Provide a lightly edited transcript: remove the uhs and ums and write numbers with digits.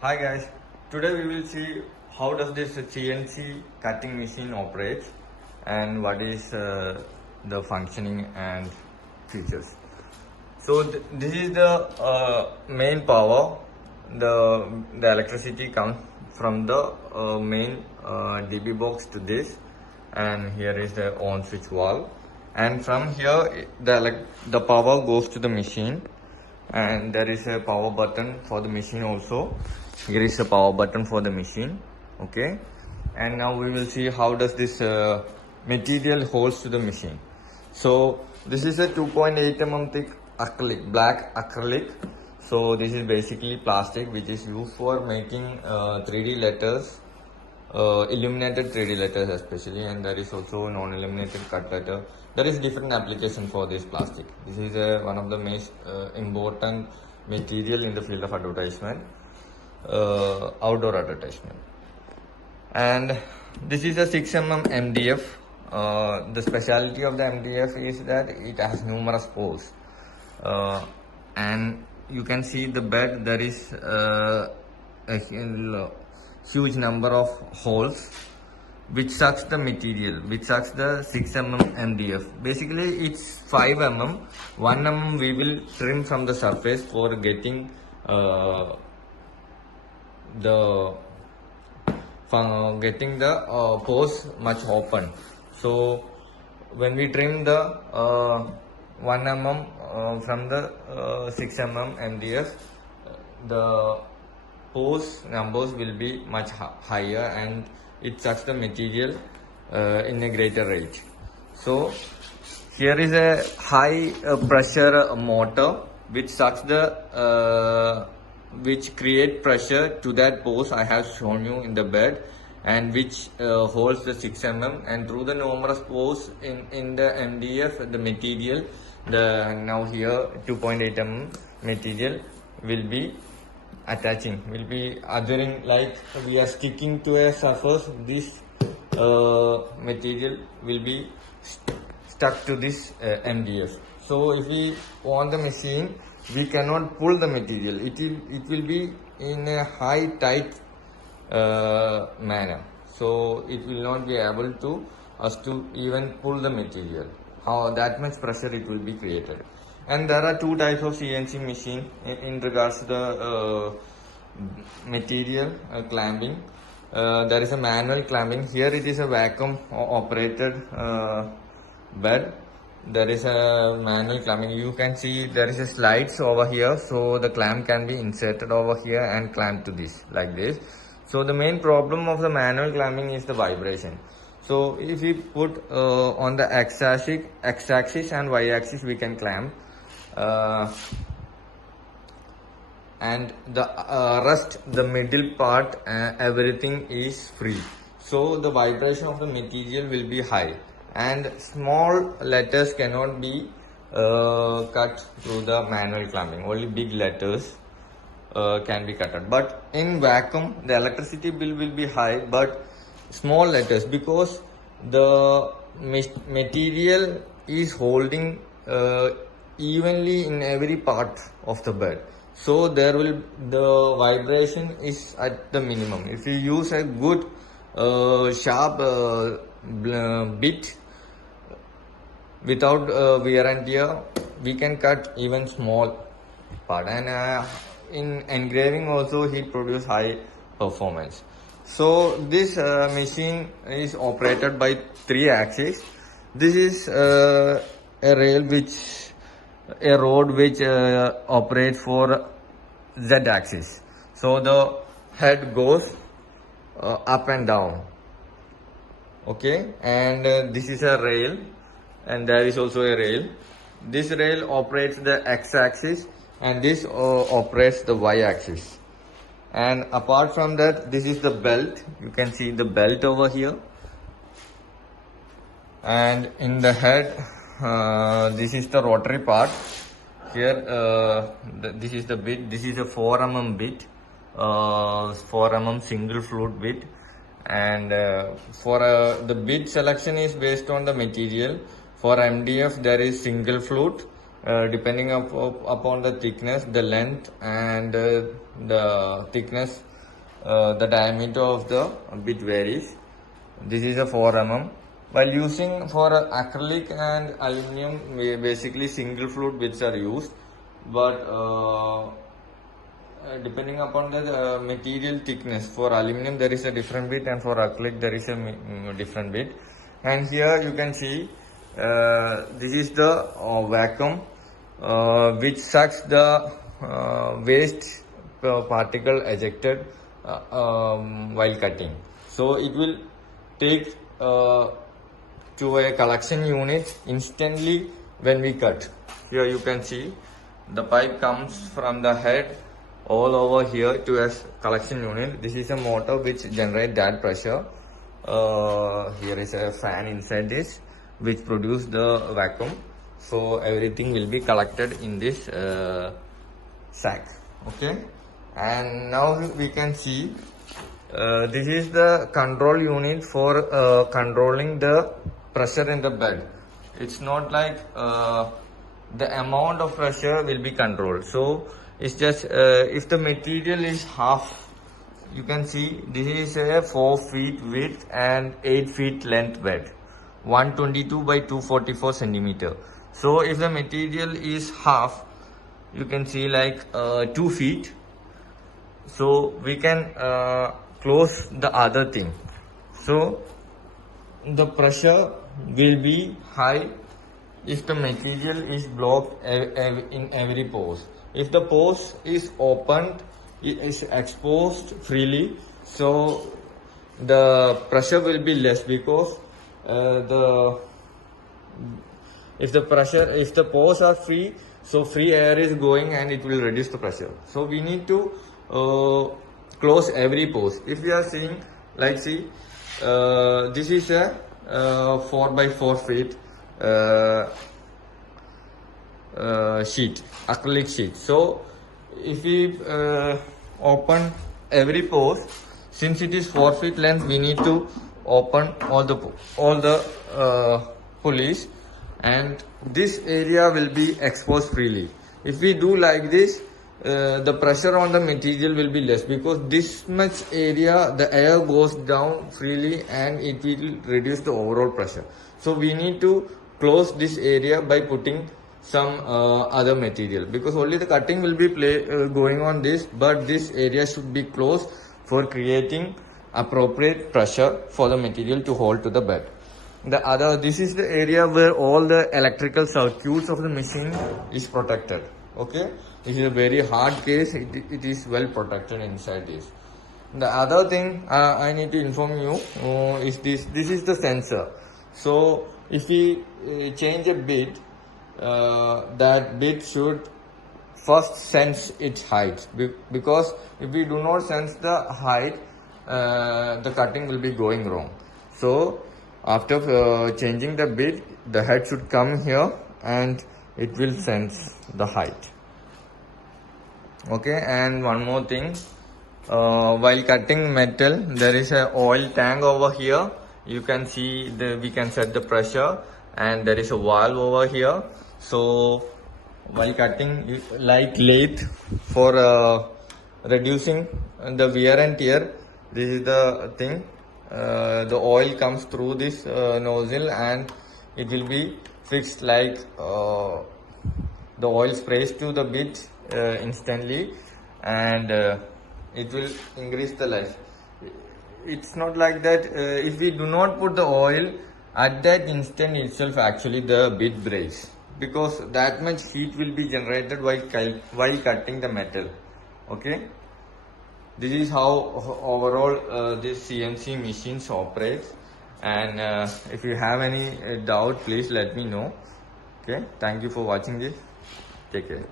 Hi guys, today we will see how does this CNC cutting machine operates and what is the functioning and features. So this is the main power. The electricity comes from the main DB box to this, and here is the on switch valve, and from here the power goes to the machine, and there is a power button for the machine also. Here is a power button for the machine. Okay, and now we will see how does this material holds to the machine. So this is a 2.8 mm thick acrylic, black acrylic. So this is basically plastic which is used for making 3D letters, illuminated 3D letters especially, and there is also non-illuminated cut letter. There is different application for this plastic. This is one of the most important material in the field of advertisement, outdoor advertisement. And this is a 6 mm MDF. The specialty of the MDF is that it has numerous pores, and you can see the bed. There is a huge number of holes which sucks the material, which sucks the 6 mm MDF. Basically it's 5 mm. 1 mm we will trim from the surface for getting the pores much open. So when we trim the 1 mm from the 6 mm MDF, the pores numbers will be much higher, and it sucks the material in a greater rate. So here is a high pressure motor which sucks the which create pressure to that pores I have shown you in the bed, and which holds the 6 mm, and through the numerous pores in the MDF, the material, now here 2.8 mm material will be attaching, will be adhering, like we are sticking to a surface. This material will be stuck to this MDF. So if we on the machine, we cannot pull the material. It will be in a high tight manner. So it will not be able to us to even pull the material. How that much pressure it will be created. And there are two types of CNC machine in regards to the material clamping. There is a manual clamping. Here it is a vacuum operated bed. There is a manual clamping. You can see there is a slides over here, so the clamp can be inserted over here and clamped to this like this. So the main problem of the manual clamping is the vibration. So if we put on the x-axis and y-axis, we can clamp, and the rest, the middle part, everything is free. So the vibration of the material will be high, and small letters cannot be cut through the manual clamping. Only big letters can be cut. But in vacuum, the electricity bill will be high, but small letters, because the material is holding evenly in every part of the bed. So there will, the vibration is at the minimum. If you use a good sharp bit without wear and tear, we can cut even small part. And in engraving also he produce high performance. So this machine is operated by 3 axes. This is a rod which operates for Z axis. So the head goes up and down. Okay, and this is a rail, and there is also a rail. This rail operates the X axis, and this operates the Y axis. And apart from that, this is the belt. You can see the belt over here. And in the head, this is the rotary part. Here this is the bit. This is a 4 mm bit, 4 mm single flute bit. And for the bit selection is based on the material. For MDF there is single flute, depending upon the thickness, the length, and the thickness the diameter of the bit varies. This is a 4 mm. While using for acrylic and aluminum, basically single fluid bits are used, but depending upon the material thickness, for aluminum there is a different bit, and for acrylic there is a different bit. And here you can see this is the vacuum which sucks the waste particle ejected while cutting. So it will take to a collection unit instantly when we cut. Here you can see the pipe comes from the head all over here to a collection unit. This is a motor which generates that pressure. Here is a fan inside this which produce the vacuum. So everything will be collected in this sack. Okay, and now we can see this is the control unit for controlling the pressure in the bed. It's not like the amount of pressure will be controlled. So it's just if the material is half, you can see this is a 4 feet width and 8 feet length bed, 122 by 244 centimeter. So if the material is half, you can see like 2 feet, so we can close the other thing. So the pressure will be high if the material is blocked in every pores. If the pores is opened, it is exposed freely, so the pressure will be less, because if the pores are free, so free air is going and it will reduce the pressure. So we need to close every pores. If we are seeing, like, see, this is a 4 by 4 feet sheet, acrylic sheet. So if we open every pore, since it is 4 feet length, we need to open all the pulleys, and this area will be exposed freely. If we do like this, the pressure on the material will be less, because this much area the air goes down freely and it will reduce the overall pressure. So we need to close this area by putting some other material, because only the cutting will be going on this, but this area should be closed for creating appropriate pressure for the material to hold to the bed. This is the area where all the electrical circuits of the machine is protected. Okay, this is a very hard case. It is well protected inside this. The other thing I need to inform you is this is the sensor. So if we change a bit, that bit should first sense its height, because if we do not sense the height, the cutting will be going wrong. So after changing the bit, the head should come here and it will sense the height. Okay, and one more thing, while cutting metal, there is a oil tank over here. You can see we can set the pressure, and there is a valve over here. So while cutting, like lathe, for reducing the wear and tear, this is the thing. The oil comes through this nozzle and it will be fixed, like the oil sprays to the bit instantly, and it will increase the life. It's not like that. If we do not put the oil at that instant itself, actually the bit breaks, because that much heat will be generated while cutting the metal. Okay, this is how overall this CNC machines operates. And if you have any doubt, please let me know. Okay, thank you for watching this. Take care.